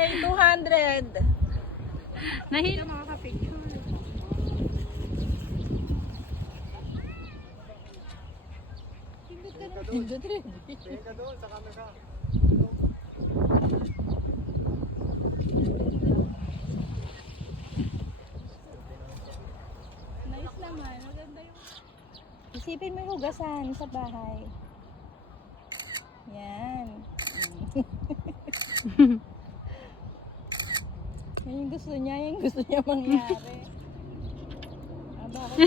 akin, 200. Nahil makaka-picture. Pindot rin. Tingin ka doon sa camera. Nice naman. Maganda yung... Isipin mo yung hugasan sa bahay. Yan. Yan yung gusto niya, mangyari. Ah, bakit?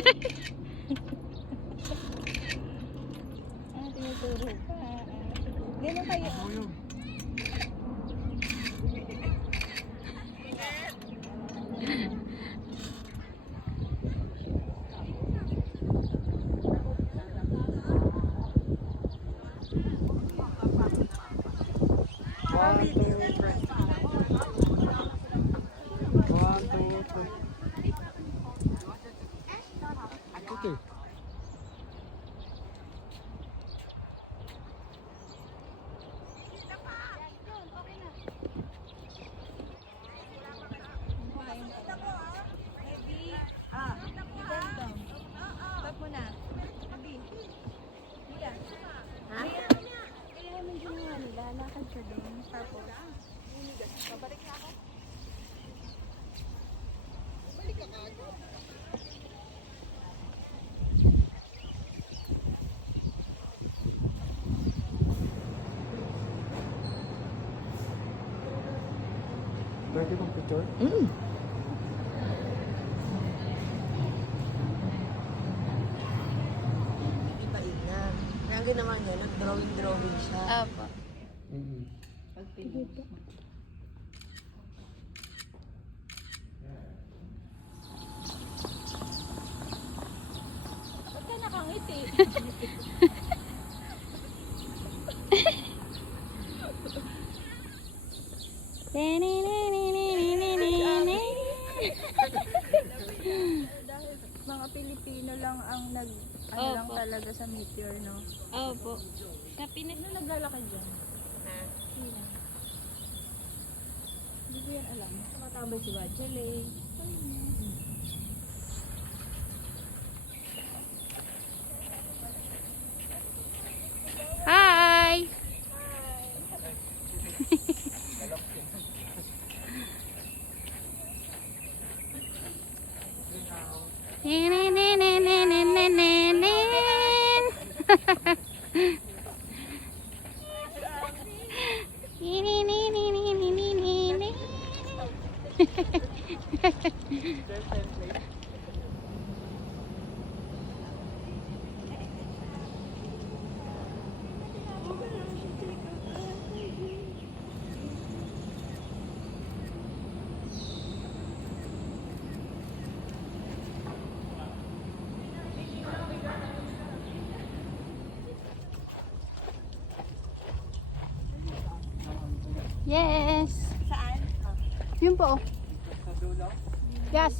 Tinuturo pa. Gano'n kayo. Okay. Stop mo na. Abi. Mia. Ha? Kaya naman ginawa nila. Lakad siya doon. Tapos. Babalik na ako. Balik ka kago. Pwede bang picture? Ibalik na. Kaya ang ginawa niya, nag-drawing siya. Apo. Ba't ka nakangiti? Dahil mga Pilipino lang ang lang Opo. talaga sa meteor, no? Opo. Sa Pinas Ano naglalakad dyan? Sino? Hindi ko yan alam. Tumatambay si Wajale. Hi! Yes. Saan? Yun po. Sa dulo? Yes.